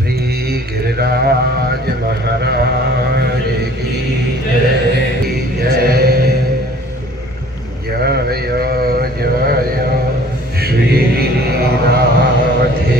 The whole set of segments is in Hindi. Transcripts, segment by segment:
श्री गिरिराज महाराज की जय जय जय जय श्री राधे।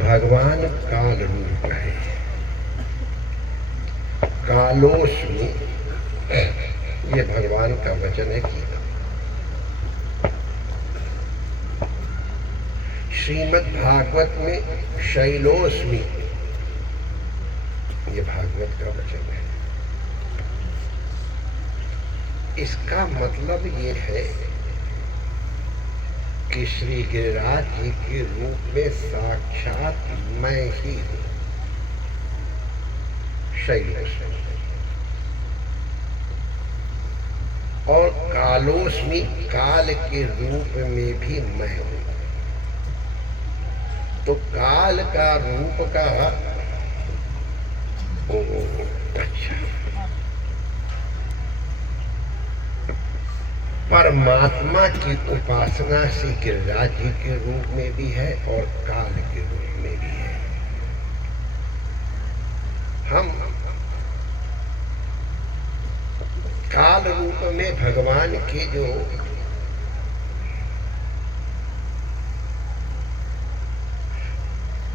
भगवान काल रूप है, कालोस्मि ये भगवान का वचन है गीता। श्रीमद् भागवत में शैलोस्मि ये भागवत का वचन है। इसका मतलब ये है कि श्री गिरिराज जी के रूप में साक्षात मैं ही हूँ, शैलेश। और कालोस्मि काल के रूप में भी मैं हूँ। तो काल का रूप का अच्छा परमात्मा की उपासना श्री गिरिराज जी के रूप में भी है और काल के रूप में भी है। हम काल रूप में भगवान के जो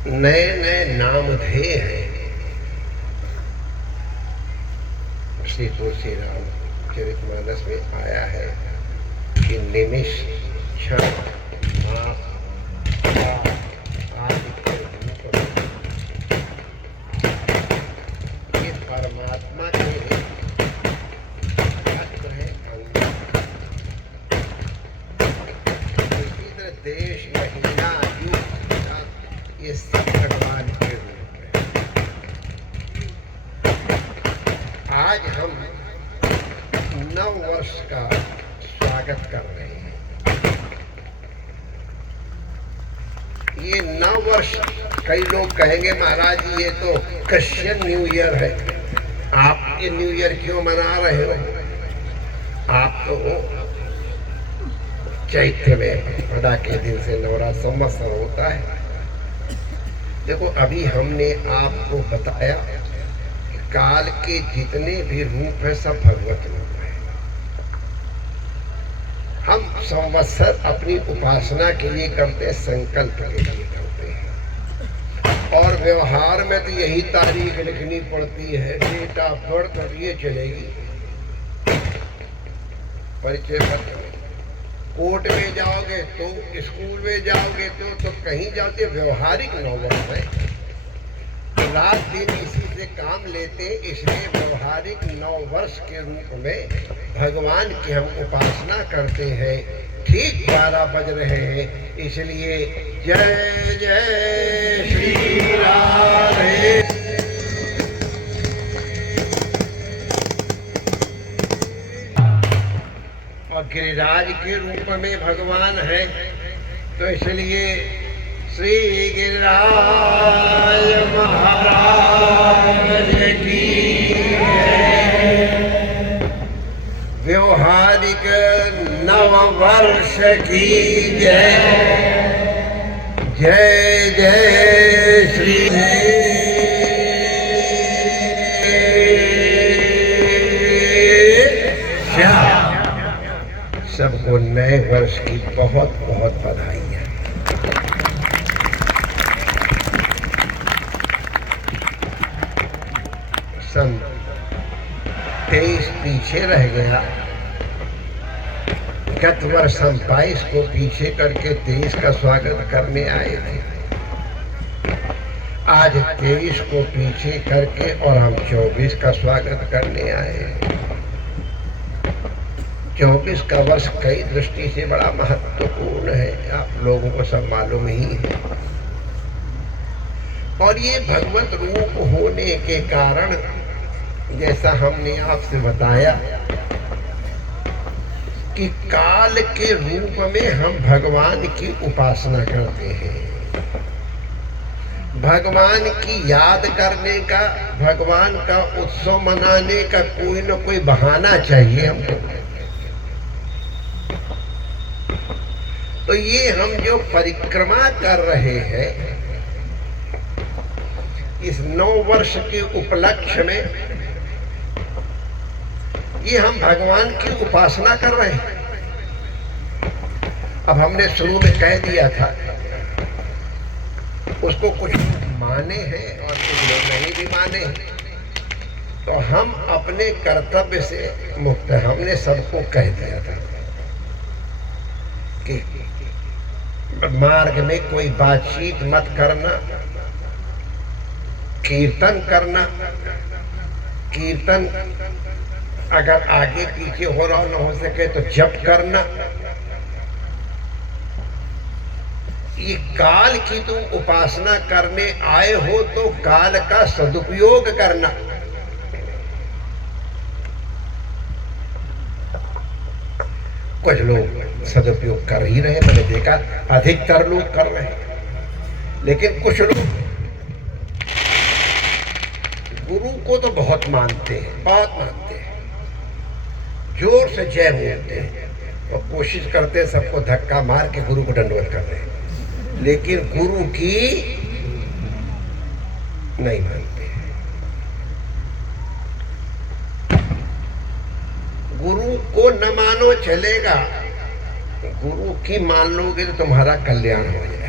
नए नए नामधेय हैं, श्री तुलसी राम चरितमानस में आया है कि निमिष क्षण मास आदि के रूप में ये परमात्मा के अस्त्र है, अंग। इसी तरह देश महीना युग ये सब भगवान के रूप है। आज हम नव वर्ष का स्वागत कर रहे हैं। ये नव वर्ष, कई लोग कहेंगे महाराज जी ये तो क्रिश्चियन न्यू ईयर है, आप ये न्यू ईयर क्यों मना रहे हो? आप तो चैत्र में पदा के दिन से नवरात्र संवत्सर होता है। देखो अभी हमने आपको बताया कि काल के जितने भी रूप है सब भगवत रूप है। हम संवत्सर अपनी उपासना के लिए करते हैं, संकल्प के लिए करते हैं। और व्यवहार में तो यही तारीख लिखनी पड़ती है, डेट ऑफ बर्थ, और ये चलेगी परिचय पत्र में। कोर्ट में जाओगे तो, स्कूल में जाओगे तो कहीं जाते व्यवहारिक नौबत है। रात दिन इसी से काम लेते, इसलिए व्यवहारिक 9 वर्ष के रूप में भगवान की हम उपासना करते हैं। ठीक 12 बज रहे हैं, इसलिए जय जय श्री राधे। और गिरिराज के रूप में भगवान है, तो इसलिए श्री गिरिराज महाराज की व्यवहारिक नव वर्ष की जय जय जय श्री। सबको नए वर्ष की बहुत बहुत बधाई है। सन 23 पीछे रह गया। गत वर्ष हम 22 को पीछे करके 23 का स्वागत करने आए थे। आज 23 को पीछे करके और हम 24 का स्वागत करने आए। 24 का वर्ष कई दृष्टि से बड़ा महत्वपूर्ण है, आप लोगों को सब मालूम ही है। और ये भगवत रूप होने के कारण, जैसा हमने आपसे बताया कि काल के रूप में हम भगवान की उपासना करते हैं। भगवान की याद करने का, भगवान का उत्सव मनाने का कोई न कोई बहाना चाहिए हमको। तो ये हम जो परिक्रमा कर रहे हैं इस 9 वर्ष के उपलक्ष्य में, ये हम भगवान की उपासना कर रहे हैं। अब हमने शुरू में कह दिया था, उसको कुछ माने हैं और कुछ लोग नहीं भी माने हैं, तो हम अपने कर्तव्य से मुक्त हैं। हमने सबको कह दिया था कि मार्ग में कोई बातचीत मत करना, कीर्तन करना, कीर्तन अगर आगे पीछे हो रहा न हो सके तो जप करना। ये काल की तुम उपासना करने आए हो तो काल का सदुपयोग करना। कुछ लोग सदुपयोग कर ही रहे, मैंने देखा अधिकतर लोग कर रहे हैं, लेकिन कुछ लोग गुरु को तो बहुत मानते हैं, बहुत मानते हैं, जोर से जय बोलते हैं और कोशिश करते हैं सबको धक्का मार के गुरु को दंडवत कर दें, लेकिन गुरु की नहीं मानते। गुरु को न मानो चलेगा, गुरु की मान लोगे तो तुम्हारा कल्याण हो जाएगा।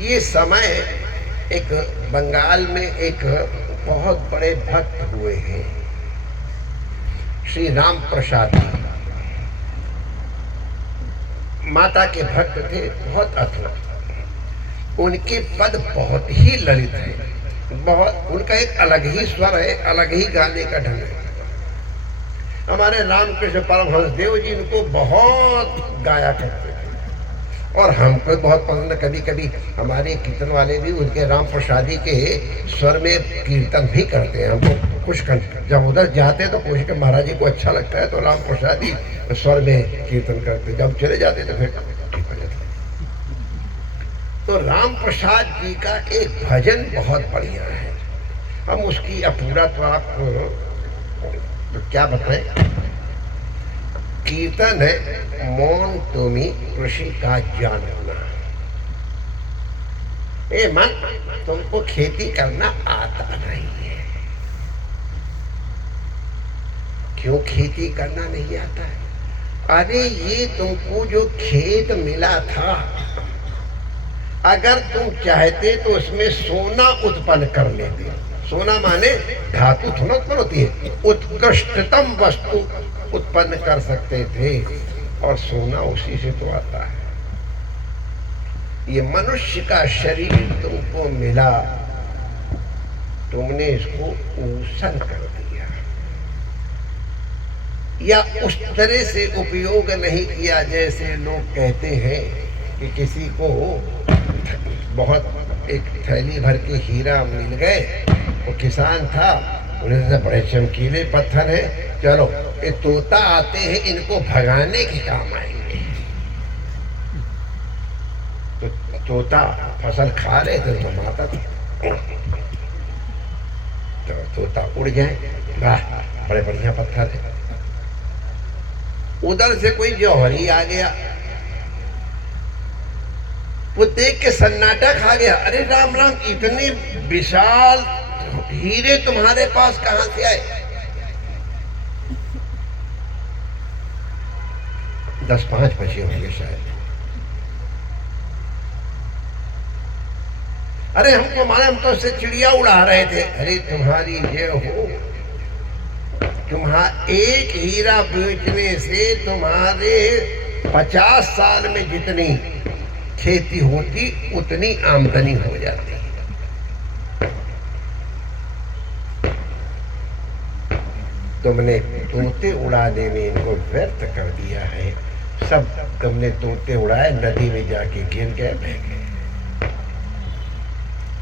ये समय एक बंगाल में एक बहुत बड़े भक्त हुए हैं, श्री राम प्रसाद माता के भक्त थे, बहुत अथुर। उनके पद बहुत ही ललित है, बहुत, उनका एक अलग ही स्वर है, अलग ही गाने का ढंग है। हमारे रामकृष्ण परमहंस देव जी इनको बहुत गाया करते थे और हमको बहुत पसंद। कभी कभी हमारे कीर्तन वाले भी उनके राम प्रसादी के स्वर में कीर्तन भी करते हैं। हमको खुश कर, जब उधर जाते तो कोशिश कर, महाराज जी को अच्छा लगता है तो राम प्रसादी स्वर में कीर्तन करते, जब चले जाते तो फिर ठीक हो जाता। तो राम प्रसाद जी का एक भजन बहुत बढ़िया है, हम उसकी अपूरा तो आपको तो क्या बताएं। कीर्तन है, मौन तुमी कृषि का जानना। ए मन, तुमको खेती करना आता नहीं है। क्यों खेती करना नहीं आता है? अरे ये तुमको जो खेत मिला था, अगर तुम चाहते तो उसमें सोना उत्पन्न कर लेते। सोना माने धातु थोड़ा उत्पन्न होती है, उत्कृष्टतम वस्तु उत्पन्न कर सकते थे और सोना उसी से तो आता है। ये मनुष्य का शरीर तुमको मिला, तुमने इसको ऊषण कर दिया या उस तरह से उपयोग नहीं किया जैसे लोग कहते हैं कि किसी को बहुत एक थैली भर के हीरा मिल गए, वो किसान था, उन्हें से बड़े चमकीले पत्थर है, चलो ये तोता आते हैं, इनको भगाने के काम आएंगे। तो तोता फसल खा रहे थे तो माता था, तो तोता उड़ जाए, वाह बड़े बढ़िया पत्थर है। उधर से कोई जौहरी आ गया, वो देख के सन्नाटा खा गया। अरे राम राम, इतने विशाल हीरे तुम्हारे पास कहां से आए? 10-5 बचे होंगे शायद। अरे हमको मालूम, हम तो उससे चिड़िया उड़ा रहे थे। अरे तुम्हारी ये हो, तुम्हारा एक हीरा बेचने से तुम्हारे 50 साल में जितनी खेती होती उतनी आमदनी हो जाती। तुमने तोते उड़ाने में इनको व्यर्थ कर दिया है। सब तुमने तोते उड़ाए, नदी में जाके गिर गए, बह गए।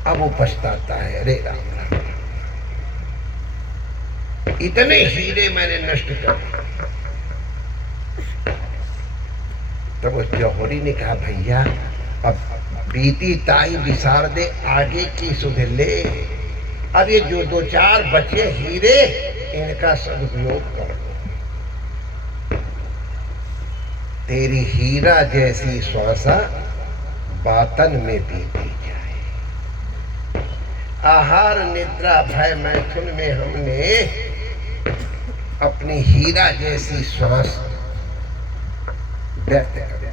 अब वो पछताता है, अरे राम राम। इतने हीरे मैंने नष्ट कर दिए। तब उस जौहरी ने कहा, भैया अब बीती ताई विसार दे, आगे की सुध ले। अब ये जो दो चार बचे हीरे, इनका सदुपयोग कर लो। तेरी हीरा जैसी श्वासा बातन में बीती जाए। आहार निद्रा भय मैथुन में हमने अपनी हीरा जैसी श्वास व्यक्त कर दिया।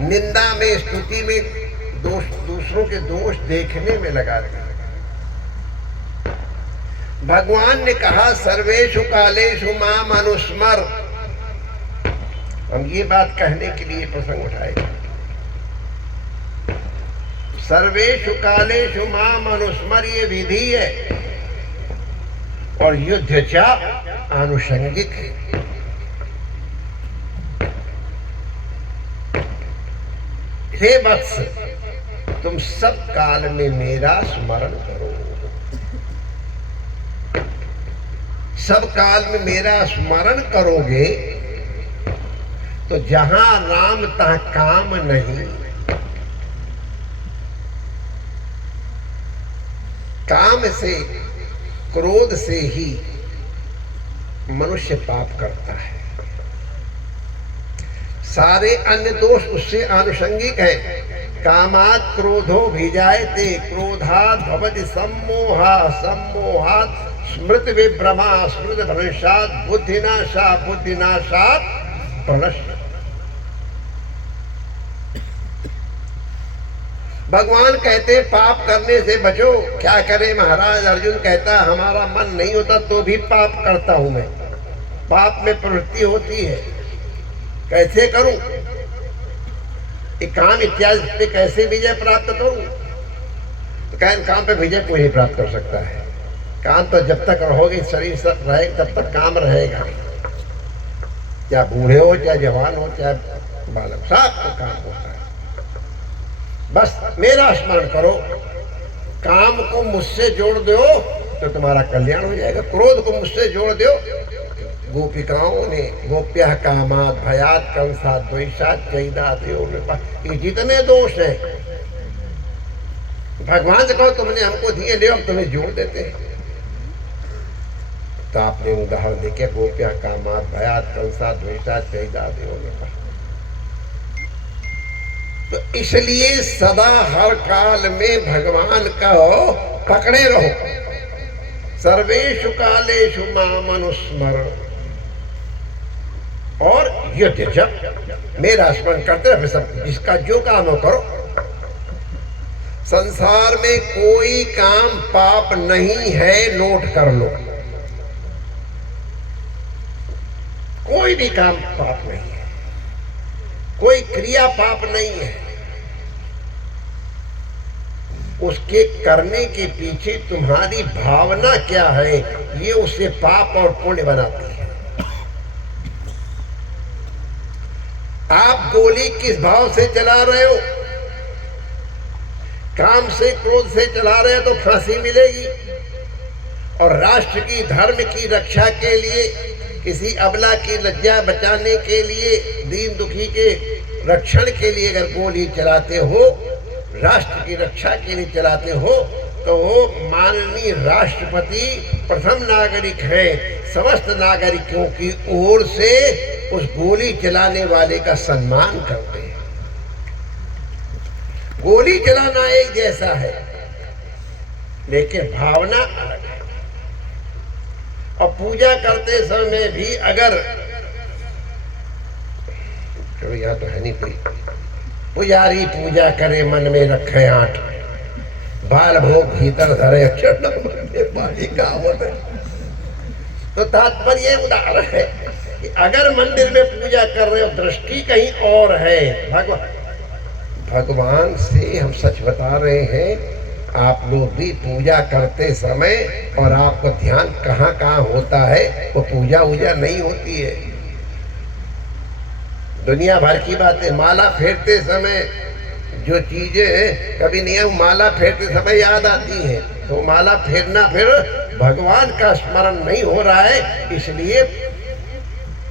निंदा में, स्तुति में, दोष, दूसरों के दोष देखने में लगा दिया। भगवान ने कहा, सर्वेषु कालेषु माम अनुस्मर। हम ये बात कहने के लिए प्रसंग उठाए। सर्वेषु कालेषु माम अनुस्मर, ये विधि है और युद्ध चा आनुषंगिक है। हे वत्स, तुम सब काल में मेरा स्मरण करो। सब काल में मेरा स्मरण करोगे तो जहां राम तहाँ काम नहीं। काम से, क्रोध से ही मनुष्य पाप करता है। सारे अन्य दोष उससे आनुषंगिक है। कामात् क्रोधो भिजायते, क्रोधात् भवति सम्मोहा, सम्मोहात् स्मृत विभ्रमा, स्मृत भ्रंशात् बुद्धिनाशा, बुद्धिनाशात् प्रणश्य। भगवान कहते पाप करने से बचो। क्या करे महाराज? अर्जुन कहता हमारा मन नहीं होता तो भी पाप करता हूं मैं। पाप में प्रवृत्ति होती है, कैसे करूं? एक काम इत्यादि पे कैसे विजय प्राप्त करूं? तो कहें काम पे विजय कोई नहीं प्राप्त कर सकता है। काम तो जब तक रहोगे, शरीर सब रहेगा, तब तक काम रहेगा। चाहे बूढ़े हो, चाहे जवान हो, चाहे बालक, सबको काम होता है। बस मेरा स्मरण करो, काम को मुझसे जोड़ दो तो तुम्हारा कल्याण हो जाएगा। क्रोध को मुझसे जोड़ दो। गोपिकाओं ने गोप्यः कामात् भयात् कंसात् द्वेषात् चैदात् ये जितने दोष हैं, भगवान से कहो तुमने हमको दिए, ले हम तुम्हें जोड़ देते हैं। तो आपने उदाहरण देखे, गोप्यः कामात् भयात् कंसात् द्वेषात् चैदात्। तो इसलिए सदा हर काल में भगवान का पकड़े रहो। सर्वेषु कालेषु माम अनुस्मर, और युद्ध जब मेरा स्मरण करते रहे। सब जिसका जो काम हो करो। संसार में कोई काम पाप नहीं है, नोट कर लो। कोई भी काम पाप नहीं है, कोई क्रिया पाप नहीं है। उसके करने के पीछे तुम्हारी भावना क्या है, ये उसे पाप और पुण्य बनाती है। आप गोली किस भाव से चला रहे हो? काम से, क्रोध से चला रहे हो तो फांसी मिलेगी। और राष्ट्र की, धर्म की रक्षा के लिए, किसी अबला की लज्जा बचाने के लिए, दीन दुखी के रक्षण के लिए अगर गोली चलाते हो, राष्ट्र की रक्षा के लिए चलाते हो, तो वो माननीय राष्ट्रपति प्रथम नागरिक है। समस्त नागरिकों की ओर से उस गोली चलाने वाले का सम्मान करते हैं। गोली चलाना एक जैसा है, लेकिन भावना अलग है। और पूजा करते समय भी अगर, चलो यहाँ तो है नहीं कोई, पुजारी पूजा करे मन में रखे आठ, बाल भोग भीतर धरे अक्षर कहावत है। तो तात्पर्य उदाहरण है कि अगर मंदिर में पूजा कर रहे हो, दृष्टि कहीं और है। भगवान से हम सच बता रहे हैं, आप लोग भी पूजा करते समय और आपको ध्यान कहाँ कहाँ होता है, वो पूजा वूजा नहीं होती है। दुनिया भर की बातें, माला फेरते समय जो चीजें कभी नहीं, माला फेरते समय याद आती हैं। तो माला फेरना फिर भगवान का स्मरण नहीं हो रहा है, इसलिए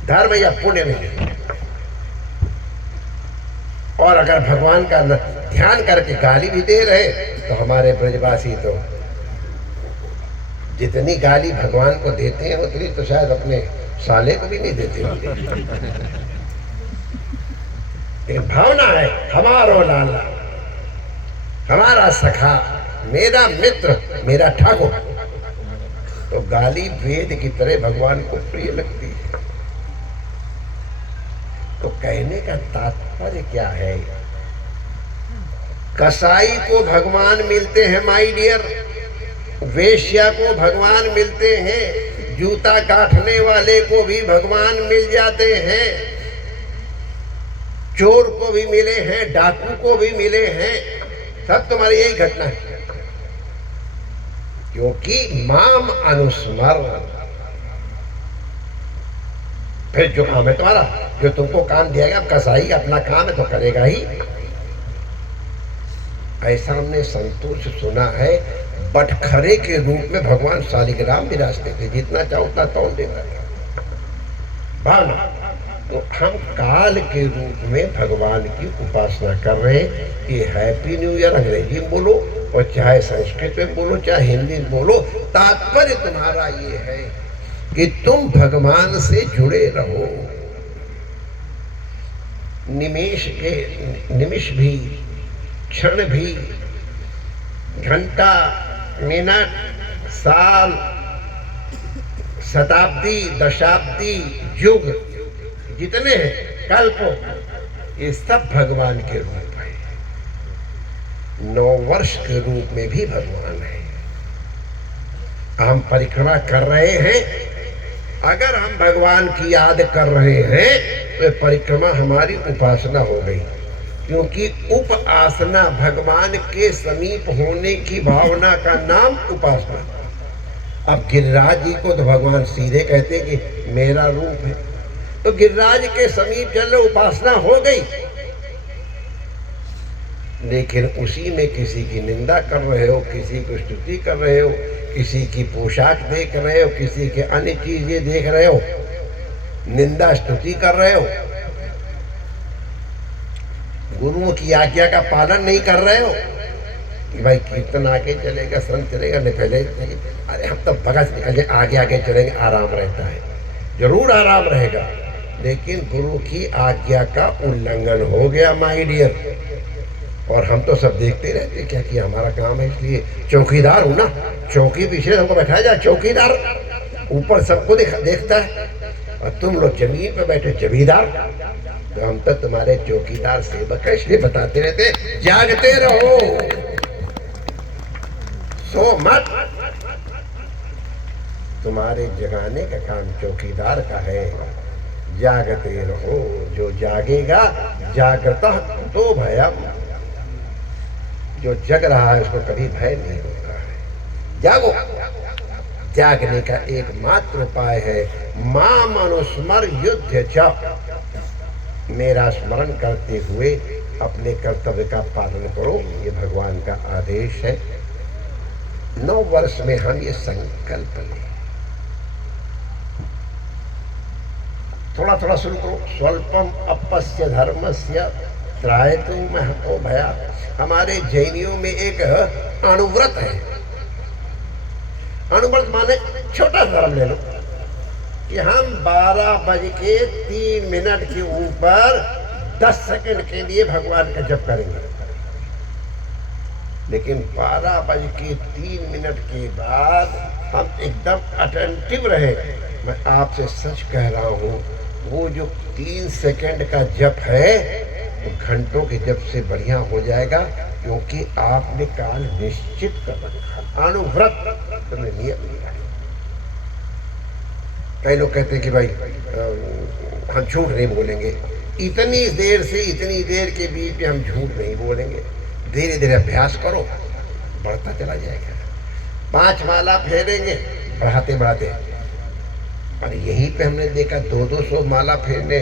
धर्म या पुण्य नहीं। और अगर भगवान का ध्यान करके गाली भी दे रहे तो हमारे ब्रजवासी तो जितनी गाली भगवान को देते हैं उतनी तो शायद अपने साले को भी नहीं देते होंगे। लेकिन भावना है हमारो लाला, हमारा सखा, मेरा मित्र, मेरा ठाकुर, तो गाली वेद की तरह भगवान को प्रिय लगती है। तो कहने का तात्पर्य क्या है? कसाई को भगवान मिलते हैं माय डियर, वेश्या को भगवान मिलते हैं, जूता काटने वाले को भी भगवान मिल जाते हैं, चोर को भी मिले हैं, डाकू को भी मिले हैं, सब तुम्हारी यही घटना है। क्योंकि माम अनुस्मर, फिर जो काम है तुम्हारा, जो तुमको काम दिया गया, कसाई अपना काम है तो करेगा ही। ऐसा हमने संतोष सुना है, बटखरे के रूप में भगवान शालिग्राम विराजते थे, जितना चाहो उतना तौल देता था भावना। तो हम काल के रूप में भगवान की उपासना कर रहे हैं। ये हैप्पी न्यू ईयर अंग्रेजी में बोलो और चाहे संस्कृत में बोलो चाहे हिंदी में बोलो, तात्पर्य तुम्हारा ये है कि तुम भगवान से जुड़े रहो। निमिष भी, क्षण भी, घंटा, मिनट, साल, शताब्दी, दशाब्दी, युग जितने हैं, कल्प, ये सब भगवान के रूप है। 9 वर्ष के रूप में भी भगवान है। हम परिक्रमा कर रहे हैं, अगर हम भगवान की याद कर रहे हैं तो परिक्रमा हमारी उपासना हो गई। क्योंकि उपासना भगवान के समीप होने की भावना का नाम उपासना। अब गिरिराज जी को तो भगवान सीधे कहते हैं कि मेरा रूप है, तो गिरिराज के समीप चल रहे, उपासना हो गई। लेकिन उसी में किसी की निंदा कर रहे हो, किसी की स्तुति कर रहे हो, किसी की पोशाक देख रहे हो, किसी के अन्य चीजें देख रहे हो, निंदा स्तुति कर रहे हो, गुरुओं की आज्ञा का पालन नहीं कर रहे हो कि भाई कीर्तन आगे चलेगा, संत चलेगा, नहीं पहले अरे हम तो भगत निकल जाए, आगे आगे चलेंगे, आराम रहता है, जरूर आराम रहेगा। लेकिन गुरु की आज्ञा का उल्लंघन हो गया माय डियर। और हम तो सब देखते रहते, क्या कि हमारा काम है, इसलिए चौकीदार हूं ना, चौकी पीछे हमको बैठाया जाए, चौकीदार ऊपर सबको देखता है, और तुम लोग जमीन पे बैठे जमींदार। तो हम तो तुम्हारे चौकीदार सेवक है, इसलिए बताते रहते जागते रहो, सो मत। तुम्हारे जगाने का काम चौकीदार का है, जागते रहो। जो जागेगा जागता तो भयम, जो जग रहा है उसको कभी भय नहीं होता है। जागो। जागने का एकमात्र उपाय है माम अनुस्मर युद्ध जप, मेरा स्मरण करते हुए अपने कर्तव्य का पालन करो, ये भगवान का आदेश है। 9 वर्ष में हम ये संकल्प लें, थोड़ा थोड़ा शुरू करो। स्वल्पम अपस्य धर्मस्य त्रायतु महतो भया। हमारे जैनियों में एक अणुव्रत है। अणुव्रत माने छोटा धर्म ले लो कि हम 12:03 के ऊपर 10 सेकंड के लिए भगवान का जप करेंगे। लेकिन 12:03 के बाद हम एकदम अटेंटिव रहे। मैं आपसे सच कह रहा हूँ, वो जो 3 सेकंड का जप है वो घंटों के जप से बढ़िया हो जाएगा, क्योंकि आपने काल निश्चित कर रखा। अणुव्रत तुमने नियम लिया। कई लोग कहते हैं कि भाई हम झूठ नहीं बोलेंगे, इतनी देर से इतनी देर के बीच में हम झूठ नहीं बोलेंगे। धीरे धीरे अभ्यास करो, बढ़ता चला जाएगा। 5 माला फेरेंगे बढ़ाते बढ़ाते। और यहीं पे हमने देखा 200 माला फेरने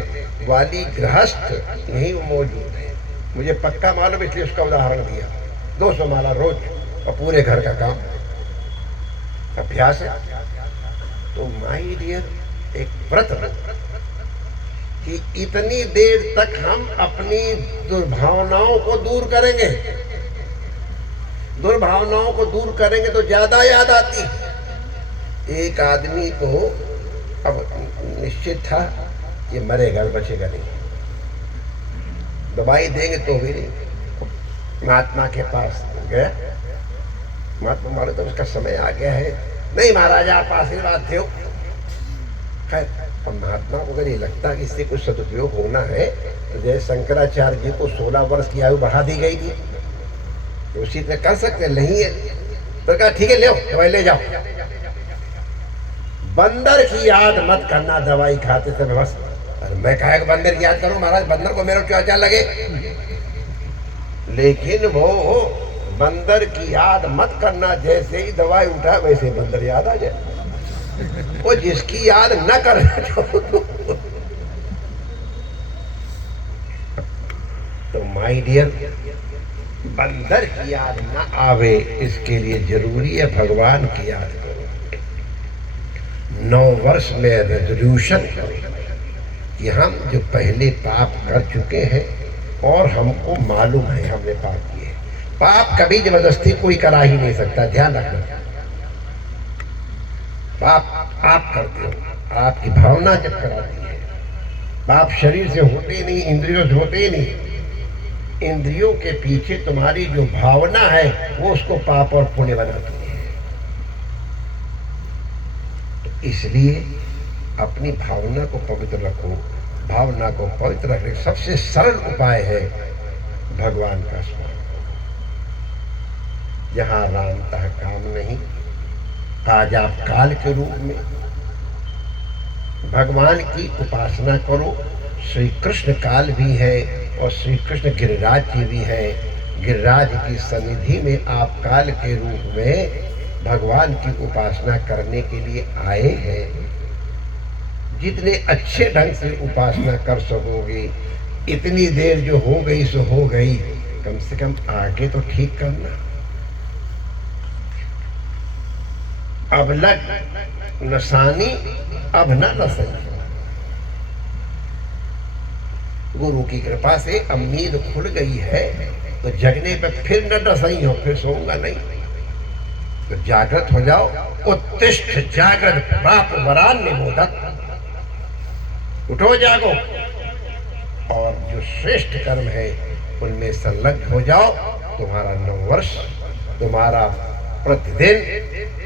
वाली गृहस्थ यहीं मौजूद है। मुझे पक्का मालूम, इसलिए उसका उदाहरण दिया। 200 माला रोज और पूरे घर का काम। अभ्यास है। तो माय डियर, एक व्रत कि इतनी देर तक हम अपनी दुर्भावनाओं को दूर करेंगे। दुर्भावनाओं को दूर करेंगे तो ज्यादा याद आती है। एक आदमी को अब निश्चित था ये मरेगा, बचेगा नहीं, दवाई देंगे तो भी नहीं। महात्मा के पास गया, महात्मा मारे तो उसका समय आ गया है। नहीं महाराज आप आशीर्वाद थे। खैर, अब महात्मा को अगर ये लगता कि इससे कुछ सदुपयोग होना है तो जैसे शंकराचार्य जी को 16 वर्ष की आयु बढ़ा दी गई थी, तो उसी तरह कर सकते नहीं है। तो कहा ठीक है ले दवाई ले जाओ। बंदर की याद मत करना दवाई खाते समय बस। अरे मैं कहा बंदर की याद करूं महाराज, बंदर को मेरा क्या लगे। लेकिन वो बंदर की याद मत करना, जैसे ही दवाई उठा वैसे बंदर याद आ जाए। वो जिसकी याद न कर तो माय डियर, बंदर की याद न आवे इसके लिए जरूरी है भगवान की याद करो। 9 वर्ष में रेजोल्यूशन करो कि हम जो पहले पाप कर चुके हैं और हमको मालूम है हमने पाप किए। पाप कभी जबरदस्ती कोई करा ही नहीं सकता, ध्यान रखना। पाप आप करते हो, आपकी भावना जब कराती है। पाप शरीर से होते नहीं, इंद्रियों से होते नहीं। इंद्रियों के पीछे तुम्हारी जो भावना है वो उसको पाप और पुण्य बनाती है। तो इसलिए अपनी भावना को पवित्र रखो। भावना को पवित्र रखने का सबसे सरल उपाय है भगवान का स्मरण। जहां राम तह काम नहीं। आज आप काल के रूप में भगवान की उपासना करो। श्री कृष्ण काल भी है और श्री कृष्ण गिरिराज जी भी है। गिरिराज की सन्निधि में आप काल के रूप में भगवान की उपासना करने के लिए आए हैं। जितने अच्छे ढंग से उपासना कर सकोगे, इतनी देर जो हो गई सो हो गई, कम से कम आगे तो ठीक करना। अब लग नसानी अब न नसनी। गुरु की कृपा से अब नींद खुल गई है तो जगने पे फिर न नसई हो, फिर सोऊंगा नहीं। तो जागृत हो जाओ। उत्तिष्ठ जागृत प्राप्त वरान निबोधत। उठो जागो और जो श्रेष्ठ कर्म है उनमें संलग्न हो जाओ। तुम्हारा 9 वर्ष, तुम्हारा प्रतिदिन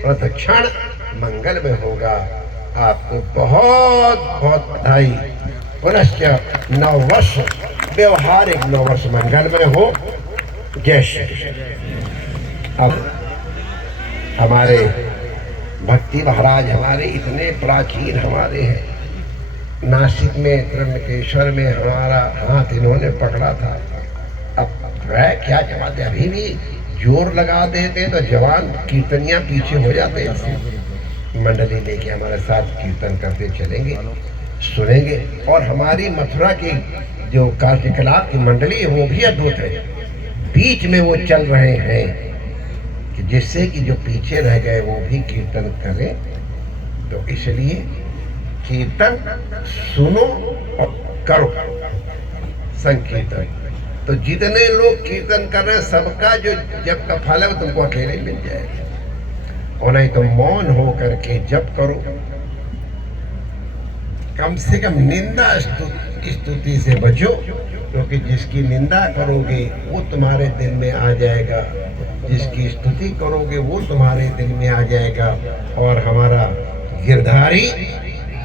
प्रतिक्षण मंगल में होगा। आपको बहुत बहुत बधाई। पुनश्च 9 वर्ष व्यवहारिक 9 वर्ष मंगल में हो। जय श्री कृष्ण। अब हमारे भक्ति महाराज हमारे इतने प्राचीन हमारे हैं। नासिक में त्र्यंबकेश्वर में हमारा हाथ इन्होंने पकड़ा था। अब क्या जमात है, अभी भी जोर लगा देते तो जवान कीर्तनियां पीछे हो जाते हैं। मंडली लेके हमारे साथ कीर्तन करते चलेंगे, सुनेंगे। और हमारी मथुरा की जो कार्यकलाप की मंडली है वो भी अद्भुत है। बीच में वो चल रहे हैं कि जिससे कि जो पीछे रह गए वो भी कीर्तन करें। तो इसलिए कीर्तन सुनो और करो संकीर्तन। तो जितने लोग कीर्तन कर रहे हैं सबका जो जप का फल है वो तुमको अकेले मिल जाएगा। और नहीं तो मौन हो करके जप करो। कम से कम निंदा स्तुति से बचो, क्योंकि जिसकी निंदा करोगे वो तुम्हारे दिल में आ जाएगा, जिसकी स्तुति करोगे वो तुम्हारे दिल में आ जाएगा। और हमारा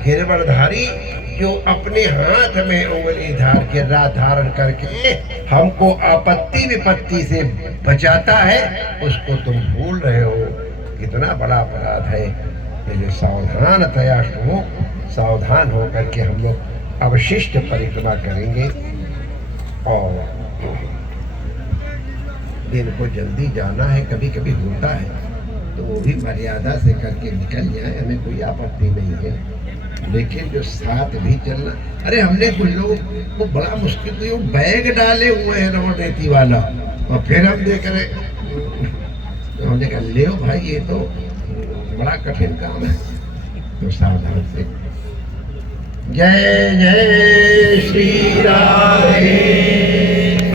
गिरवरधारी जो अपने हाथ में उंगली धारण करके हमको आपत्ति विपत्ति से बचाता है, उसको तुम भूल रहे हो। कितना बड़ा अपराध है। ये सावधान तयाश हो, सावधान हो करके हम लोग अवशिष्ट परिक्रमा करेंगे। और दिन को जल्दी जाना है, कभी कभी होता है तो वो भी मर्यादा से करके निकल जाए, हमें कोई आपत्ति नहीं है। लेकिन जो साथ भी चलना, अरे हमने कुछ लोग को बड़ा मुश्किल तो ये बैग डाले हुए हैं रोड रेती वाला, और फिर हम देख रहे तो हमने कहा ले भाई ये तो बड़ा कठिन काम है, तो सावधान से। जय जय श्री राधे।